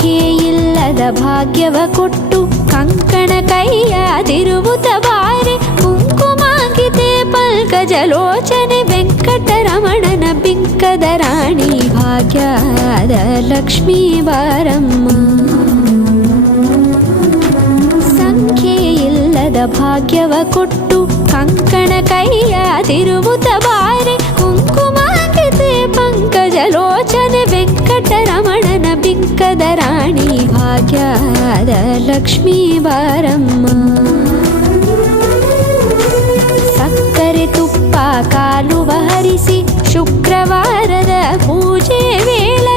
ಸಂಖ್ಯೆ ಇಲ್ಲದ ಭಾಗ್ಯವ ಕೊಟ್ಟು ಕಂಕಣ ಕೈಯಾದಿರುವುತ ಬಾರೆ ಕುಂಕುಮಾಂಕಿತೆ ಪಲ್ಕಜಲೋಚನೆ ವೆಂಕಟರಮಣನ ಬಿಂಕದ ರಾಣಿ ಭಾಗ್ಯದ ಲಕ್ಷ್ಮೀ ಬಾರಮ್ಮ. ಸಂಖ್ಯೆ ಇಲ್ಲದ ಭಾಗ್ಯವ ಕೊಟ್ಟು ಕಂಕಣ ಕೈಯಾದಿರುವುತ ಬಾರೆ ಕುಂಕುಮಾಂಕಿತೆ ಪಂಕಜಲೋಚನೆ ವೆಂಕಟರಮಣನ ಬಿಂಕದ ರಾಣಿ ಭಾಗ್ಯದ ಲಕ್ಷ್ಮೀ ಬಾರಮ್ಮ. ಸಕ್ಕರೆ ತುಪ್ಪ ಕಾಲುವ ಹರಿಸಿ ಶುಕ್ರವಾರದ ಪೂಜೆ ವೇಳ